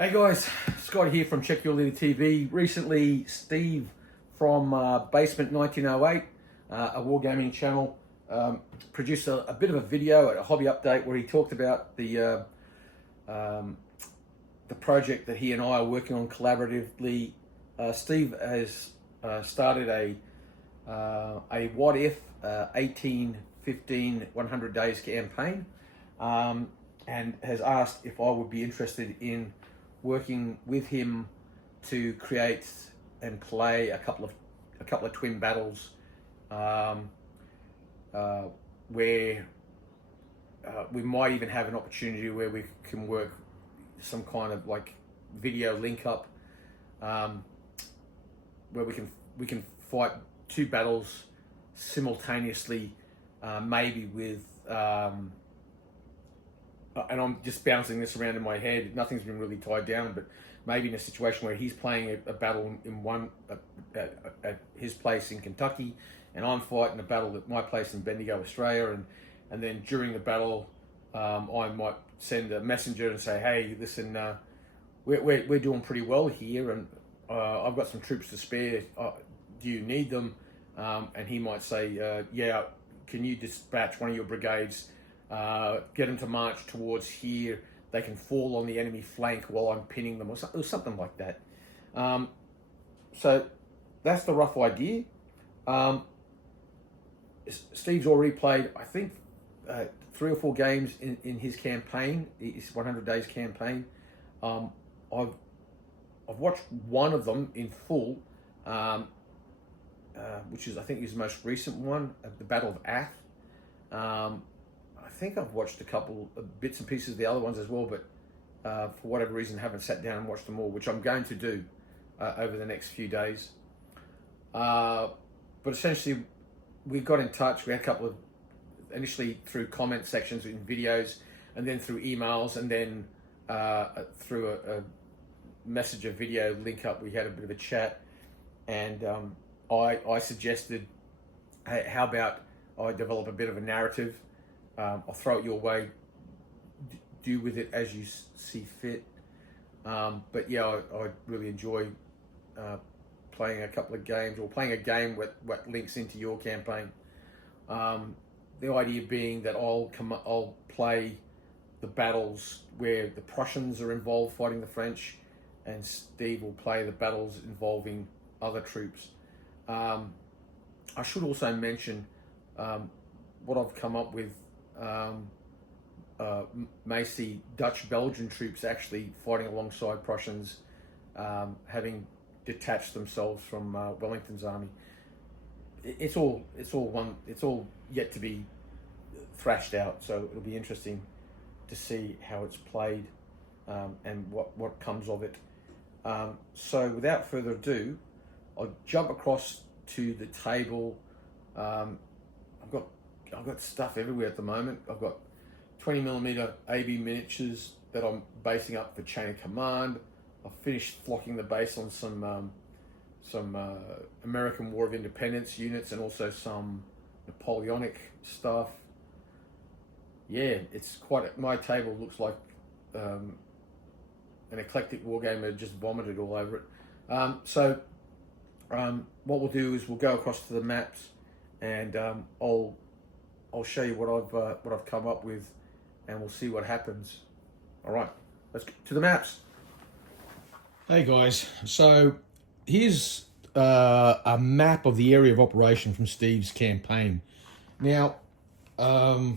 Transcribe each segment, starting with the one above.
Hey guys, Scott here from Check Your Leader TV. Recently, Steve from Basement 1908, a wargaming channel, produced a bit of a video, a hobby update, where he talked about the project that he and I are working on collaboratively. Steve has started a what if 18, 15, 100 days campaign, and has asked if I would be interested in working with him to create and play a couple of twin battles, where we might even have an opportunity where we can work some kind of like video link up, where we can fight two battles simultaneously, maybe with and I'm just bouncing this around in my head. Nothing's been really tied down, but maybe in a situation where he's playing a battle in one at his place in Kentucky, and I'm fighting a battle at my place in Bendigo, Australia, and then during the battle, I might send a messenger and say, "Hey, listen, we're doing pretty well here, and I've got some troops to spare. Do you need them?" And he might say, "Yeah, can you dispatch one of your brigades? Get them to march towards here. They can fall on the enemy flank while I'm pinning them," or something like that. So that's the rough idea. Steve's already played, I think, 3 or 4 games in his campaign, his 100 days campaign. I've watched one of them in full, which is, I think, his most recent one, the Battle of Ath. I think I've watched a couple of bits and pieces of the other ones as well, but for whatever reason haven't sat down and watched them all, which I'm going to do over the next few days. But essentially, we got in touch. We had a couple of, initially through comment sections in videos, and then through emails, and then through a messenger video link up, we had a bit of a chat, and I suggested, hey, how about I develop a bit of a narrative. I'll throw it your way. Do with it as you see fit. But yeah, I really enjoy playing a couple of games, or playing a game what links into your campaign. The idea being that I'll play the battles where the Prussians are involved fighting the French, and Steve will play the battles involving other troops. I should also mention what I've come up with. May see Dutch-Belgian troops actually fighting alongside Prussians, having detached themselves from Wellington's army. It's all yet to be thrashed out, so it'll be interesting to see how it's played, and what comes of it. So without further ado, I'll jump across to the table. I've got stuff everywhere at the moment. I've got 20mm AB miniatures that I'm basing up for chain of command. I've finished flocking the base on some American War of Independence units, and also some Napoleonic stuff. Yeah, it's my table looks like an eclectic wargamer just vomited all over it. So what we'll do is we'll go across to the maps, and I'll show you what I've come up with, and we'll see what happens. All right, let's get to the maps. Hey guys, so here's a map of the area of operation from Steve's campaign. Now, I'll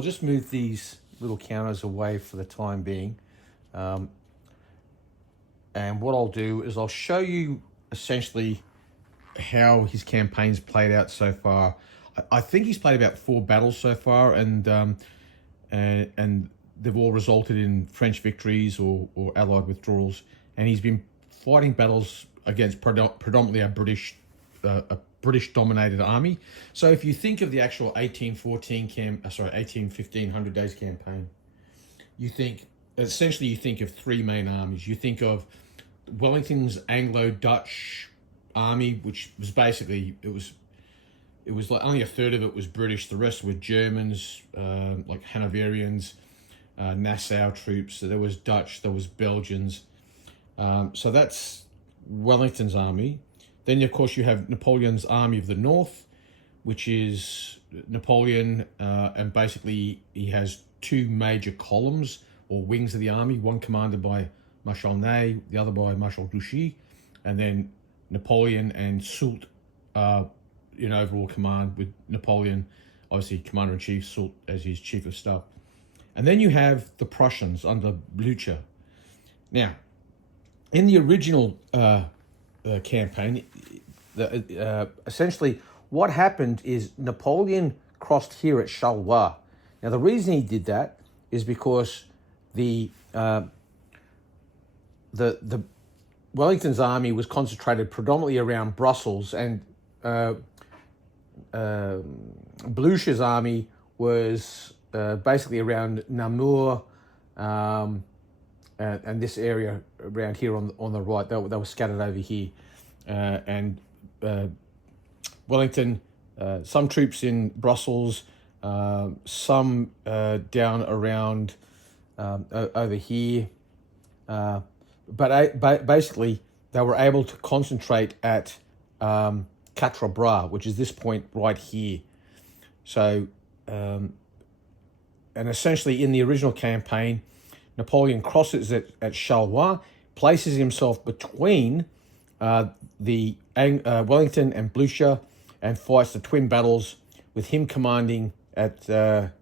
just move these little counters away for the time being, and what I'll do is I'll show you essentially how his campaign's played out so far. I think he's played about 4 battles so far, and they've all resulted in French victories or Allied withdrawals. And he's been fighting battles against predominantly a British-dominated army. So if you think of the actual 1815 100 days campaign, you think of 3 main armies. You think of Wellington's Anglo-Dutch army, which was basically it was like only a third of it was British. The rest were Germans, like Hanoverians. Nassau troops. So there was Dutch, there was Belgians. So that's Wellington's army. Then, of course, you have Napoleon's Army of the North, which is Napoleon, and basically he has two major columns or wings of the army, one commanded by Marshal Ney, the other by Marshal Grouchy, and then Napoleon and Soult in overall command, with Napoleon, obviously Commander-in-Chief, Soult as his Chief of Staff. And then you have the Prussians under Blücher. Now, in the original campaign, essentially what happened is Napoleon crossed here at Charleroi. Now, the reason he did that is because the Wellington's army was concentrated predominantly around Brussels, and Blücher's army was basically around Namur and this area around here on the right. They were scattered over here, and Wellington, some troops in Brussels, some down around over here, but basically they were able to concentrate at Quatre Bras, which is this point right here. So, and essentially in the original campaign, Napoleon crosses at Charleroi, places himself between the Wellington and Blücher, and fights the twin battles with him commanding at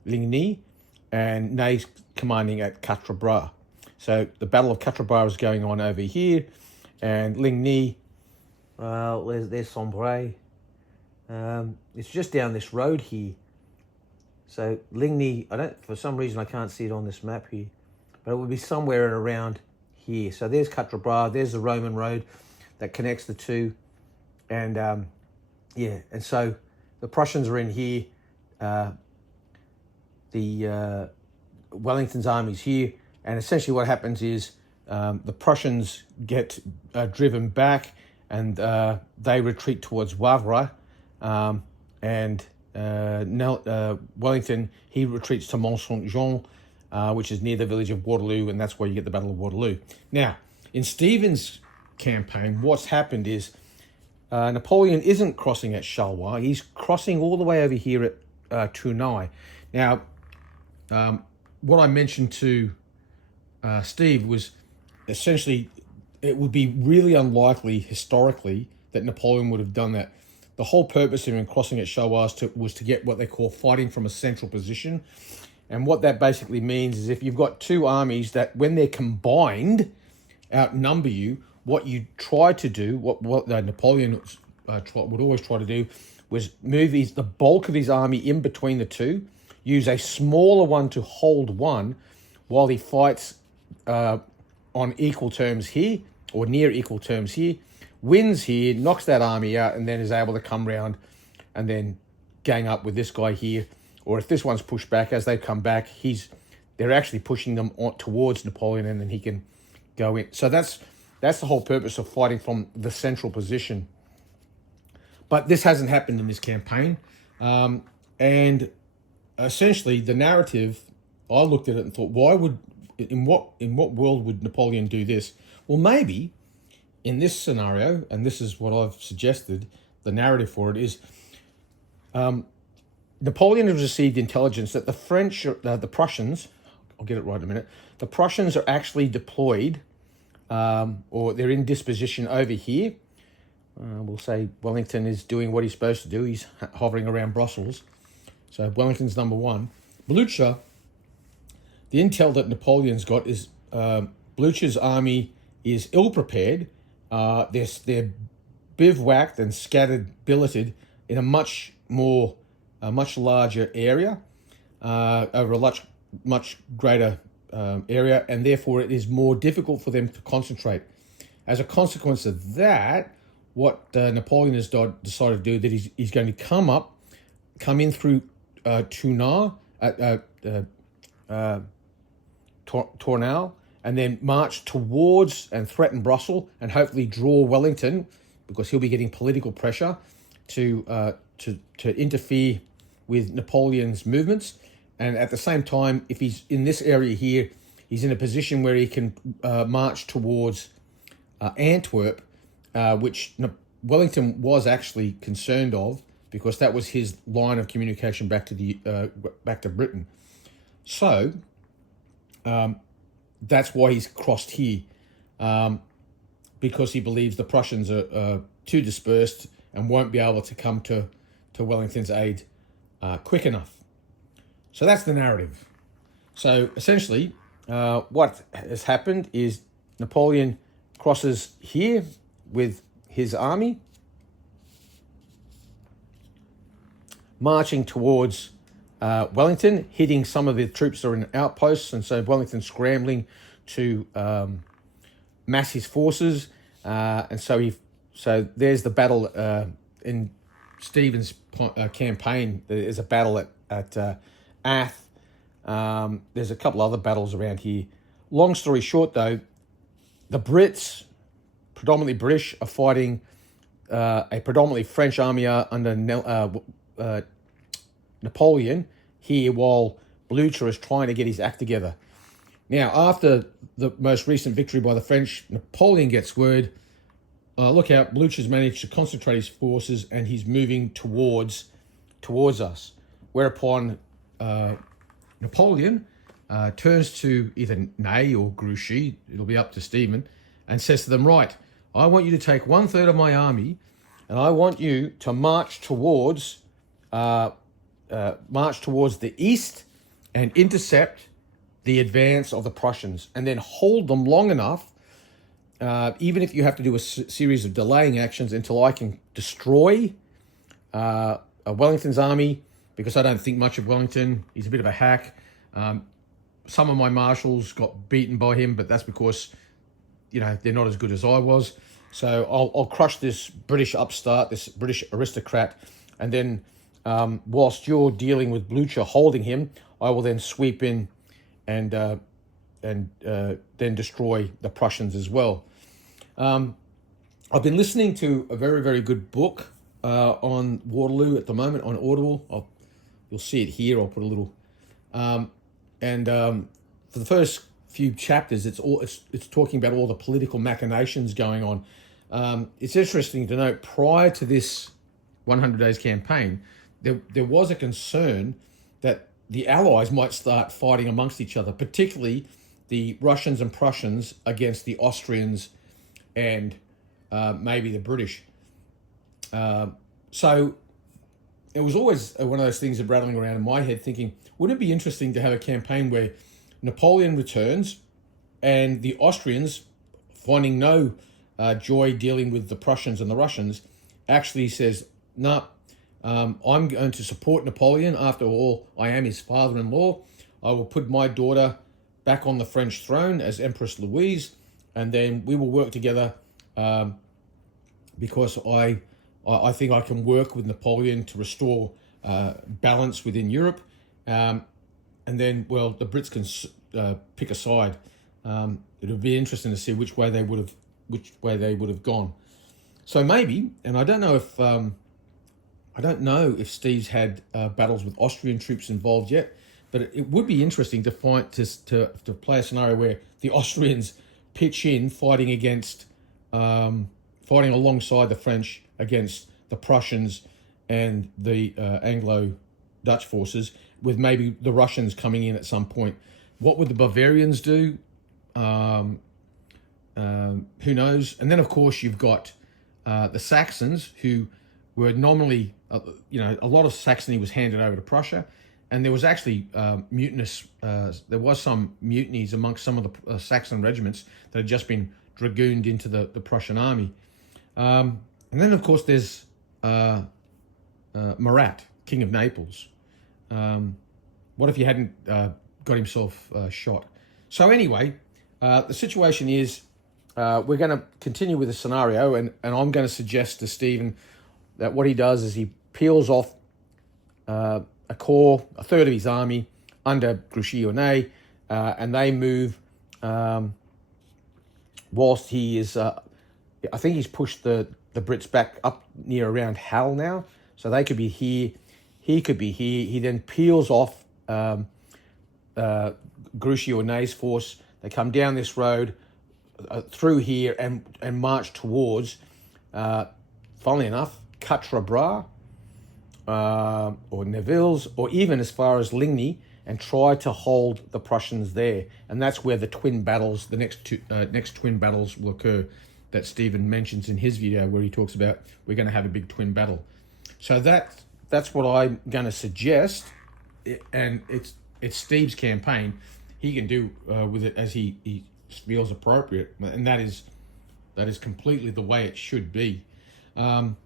Ligny and Ney commanding at Quatre Bras. So the Battle of Quatre Bras is going on over here, and Ligny, there's Cambrai. It's just down this road here. So Ligny, for some reason I can't see it on this map here, but it would be somewhere around here. So there's Quatre Bras, there's the Roman road that connects the two, and and so the Prussians are in here, the Wellington's army's here, and essentially what happens is the Prussians get driven back, and they retreat towards Wavre, and Wellington, he retreats to Mont Saint-Jean, which is near the village of Waterloo, and that's where you get the Battle of Waterloo. Now, in Stephen's campaign, what's happened is Napoleon isn't crossing at Charleroi. He's crossing all the way over here at Tournai. Now, what I mentioned to Steve was essentially it would be really unlikely historically that Napoleon would have done that. The whole purpose of him crossing at Charleroi was to get what they call fighting from a central position. And what that basically means is if you've got two armies that, when they're combined, outnumber you, what you try to do, what Napoleon would always try to do, was move the bulk of his army in between the two, use a smaller one to hold one, while he fights on equal terms here, or near equal terms here, wins here, knocks that army out, and then is able to come round and then gang up with this guy here. Or if this one's pushed back, as they come back, they're actually pushing them towards Napoleon, and then he can go in. So that's the whole purpose of fighting from the central position. But this hasn't happened in this campaign. And essentially the narrative, I looked at it and thought, in what world would Napoleon do this? Well, maybe in this scenario, and this is what I've suggested, the narrative for it is, Napoleon has received intelligence that the Prussians, I'll get it right in a minute, the Prussians are actually deployed, or they're in disposition over here. We'll say Wellington is doing what he's supposed to do. He's hovering around Brussels. So Wellington's number one. Blücher, the intel that Napoleon's got is Blücher's army is ill-prepared. They're bivouacked and scattered, billeted in a much larger area, over a much greater area, and therefore it is more difficult for them to concentrate. As a consequence of that, what Napoleon has decided to do, that he's going to come in through Tournai, Tournai, and then march towards and threaten Brussels, and hopefully draw Wellington, because he'll be getting political pressure to interfere with Napoleon's movements, And at the same time, if he's in this area here, he's in a position where he can march towards Antwerp, which Wellington was actually concerned of, because that was his line of communication back to Britain. So that's why he's crossed here, because he believes the Prussians are too dispersed and won't be able to come to Wellington's aid quick enough. So that's the narrative. So essentially, what has happened is Napoleon crosses here with his army, marching towards Wellington, hitting some of the troops that are in outposts, and so Wellington's scrambling to mass his forces, and so there's the battle in Stephen's campaign. There's a battle at Ath. There's a couple other battles around here. Long story short, though, the Brits, predominantly British, are fighting a predominantly French army under Napoleon here, while Blucher is trying to get his act together. Now, after the most recent victory by the French, Napoleon gets word, look out, Blucher's managed to concentrate his forces and he's moving towards us. Whereupon Napoleon turns to either Ney or Grouchy, it'll be up to Stephen, and says to them, right, I want you to take 1/3 of my army and I want you to march towards the east and intercept the advance of the Prussians, and then hold them long enough, even if you have to do a series of delaying actions, until I can destroy Wellington's army, because I don't think much of Wellington. He's a bit of a hack. Some of my marshals got beaten by him, but that's because, they're not as good as I was. So I'll crush this British upstart, this British aristocrat, and then whilst you're dealing with Blucher holding him, I will then sweep in and then destroy the Prussians as well. I've been listening to a very, very good book on Waterloo at the moment on Audible. You'll see it here. I'll put a little. For the first few chapters, it's talking about all the political machinations going on. It's interesting to note, prior to this 100 Days campaign, there was a concern that the Allies might start fighting amongst each other, particularly the Russians and Prussians against the Austrians and maybe the British. So it was always one of those things that rattling around in my head, thinking, wouldn't it be interesting to have a campaign where Napoleon returns and the Austrians, finding no joy dealing with the Prussians and the Russians, actually says, no, I'm going to support Napoleon. After all, I am his father-in-law. I will put my daughter back on the French throne as Empress Louise, and then we will work together because I think I can work with Napoleon to restore balance within Europe. And then, well, the Brits can pick a side. It would be interesting to see which way they would have gone. So maybe, and I don't know if Steve's had battles with Austrian troops involved yet, but it would be interesting to play a scenario where the Austrians pitch in, fighting alongside the French against the Prussians and the Anglo-Dutch forces, with maybe the Russians coming in at some point. What would the Bavarians do? Who knows? And then, of course, you've got the Saxons, who were nominally, a lot of Saxony was handed over to Prussia, and there was actually there was some mutinies amongst some of the Saxon regiments that had just been dragooned into the Prussian army. And then, of course, there's Murat, King of Naples. What if he hadn't got himself shot? So anyway, the situation is we're going to continue with the scenario, and I'm going to suggest to Stephen that what he does is he peels off a third of his army under Grouchy or Ney, and they move whilst he is, I think he's pushed the Brits back up near around Hull now, so they could be here, he could be here. He then peels off Grouchy or Ney's force. They come down this road through here and march towards, funnily enough, Quatre Bras or Neville's, or even as far as Ligny, and try to hold the Prussians there. And that's where the twin battles, the next twin battles will occur that Stephen mentions in his video, where he talks about we're going to have a big twin battle. So that's what I'm going to suggest, and it's Steve's campaign. He can do with it as he feels appropriate, and that is completely the way it should be. And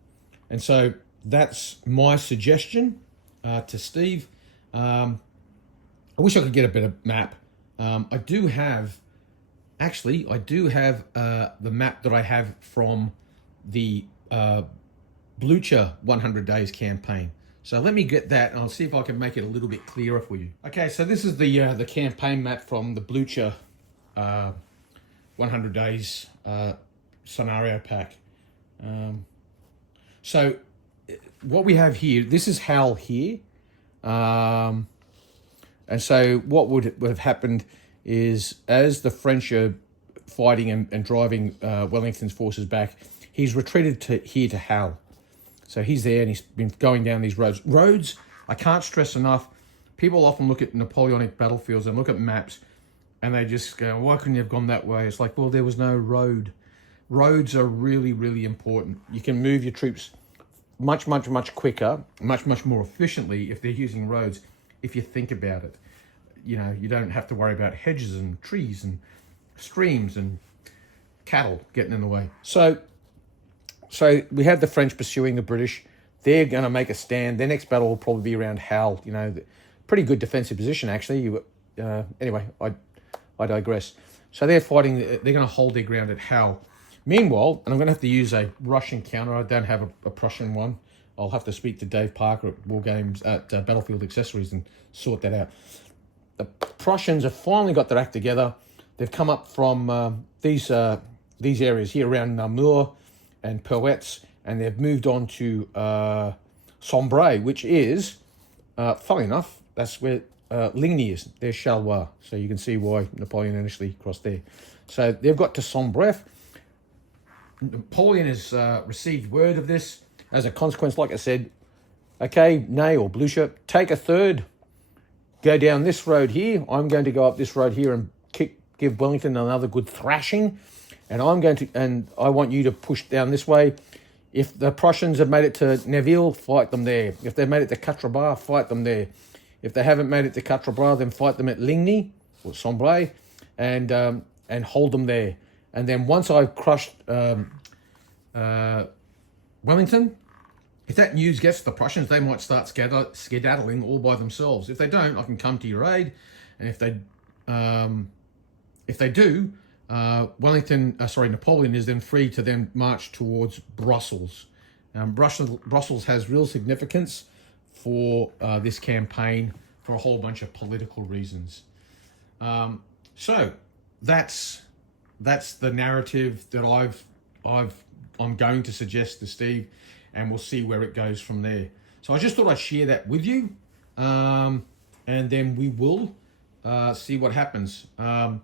so that's my suggestion to Steve. I wish I could get a better map. I do have the map that I have from the Blucher 100 Days campaign. So let me get that, and I'll see if I can make it a little bit clearer for you. Okay, so this is the campaign map from the Blucher 100 Days scenario pack. So what we have here, this is Hal here. And so what would have happened is, as the French are fighting and driving Wellington's forces back, he's retreated to Hal. So he's there, and he's been going down these roads. Roads, I can't stress enough, people often look at Napoleonic battlefields and look at maps, and they just go, why couldn't you have gone that way? It's like, well, there was no road. Roads are really, really important. You can move your troops much, much, much quicker, much, much more efficiently if they're using roads. If you think about it, you know, you don't have to worry about hedges and trees and streams and cattle getting in the way. So we have the French pursuing the British. They're going to make a stand. Their next battle will probably be around Hal. You know, pretty good defensive position actually. Anyway, I digress. So they're fighting. They're going to hold their ground at Hal. Meanwhile, and I'm going to have to use a Russian counter. I don't have a Prussian one. I'll have to speak to Dave Parker at War Games at Battlefield Accessories and sort that out. The Prussians have finally got their act together. They've come up from these areas here around Namur and Perwetz, and they've moved on to Cambrai, which is, funnily enough, that's where Ligny is. There's Charleroi, so you can see why Napoleon initially crossed there. So they've got to Cambrai. Napoleon has received word of this. As a consequence, like I said, okay, Ney or Blucher, take a third, go down this road here. I'm going to go up this road here and give Wellington another good thrashing, and I want you to push down this way. If the Prussians have made it to Neville, fight them there. If they've made it to Quatre Bras, fight them there. If they haven't made it to Quatre Bras, then fight them at Ligny or Cambrai, and hold them there. And then once I've crushed Wellington, if that news gets to the Prussians, they might start skedaddling all by themselves. If they don't, I can come to your aid, and if they do, Napoleon is then free to then march towards Brussels. Brussels has real significance for this campaign for a whole bunch of political reasons. So that's the narrative that I'm going to suggest to Steve, and we'll see where it goes from there. So I just thought I'd share that with you, and then we will see what happens. I've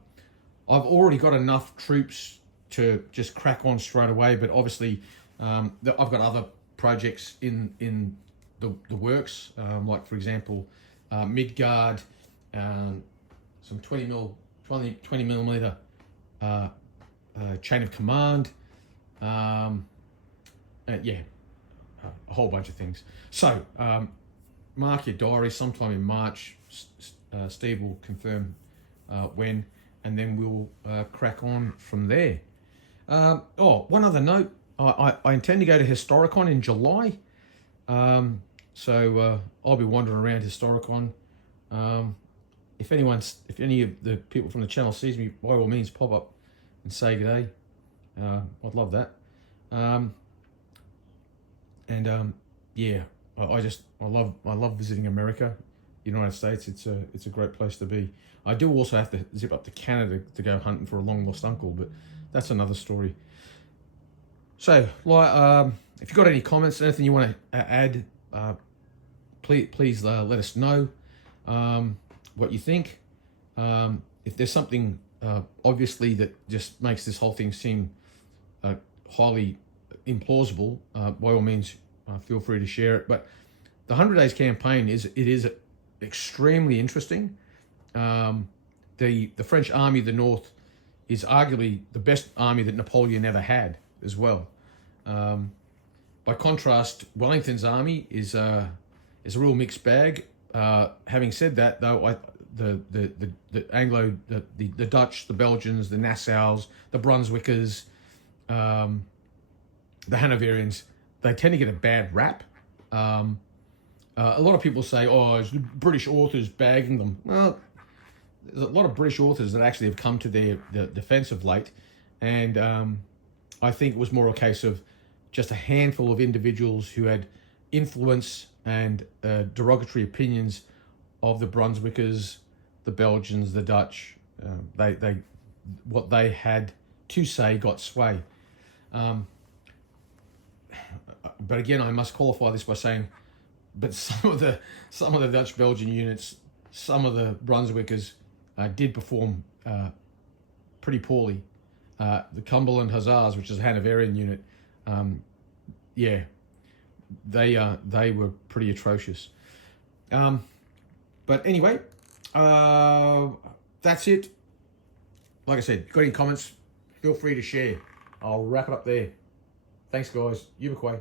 already got enough troops to just crack on straight away, but obviously I've got other projects in the works, like for example Midgard, some 20 millimeter chain of command, a whole bunch of things. So mark your diary, sometime in March. Steve will confirm when, and then we'll crack on from there. One other note, I intend to go to Historicon in July, so I'll be wandering around Historicon. If any of the people from the channel sees me, by all means pop up and say good day. I'd love that. I love visiting America, United States. It's a great place to be. I do also have to zip up to Canada to go hunting for a long lost uncle, but that's another story. So, if you've got any comments, anything you want to add, please let us know. what you think. If there's something obviously that just makes this whole thing seem highly implausible, by all means, feel free to share it. But the 100 Days campaign is extremely interesting. The French army of the North is arguably the best army that Napoleon ever had as well. By contrast, Wellington's army is a real mixed bag. Having said that, though, the Anglo, the Dutch, the Belgians, the Nassaus, the Brunswickers, the Hanoverians, they tend to get a bad rap. A lot of people say, "Oh, it's British authors bagging them." Well, there's a lot of British authors that actually have come to their defense of late, and I think it was more a case of just a handful of individuals who had influence and derogatory opinions of the Brunswickers, the Belgians, the Dutch. They what they had to say got sway. But again, I must qualify this by saying, but some of the Dutch Belgian units, some of the Brunswickers did perform pretty poorly. The Cumberland Hussars, which is a Hanoverian unit, they were pretty atrocious. But anyway, that's it. Like I said, got any comments, feel free to share. I'll wrap it up there. Thanks, guys. You McQuay.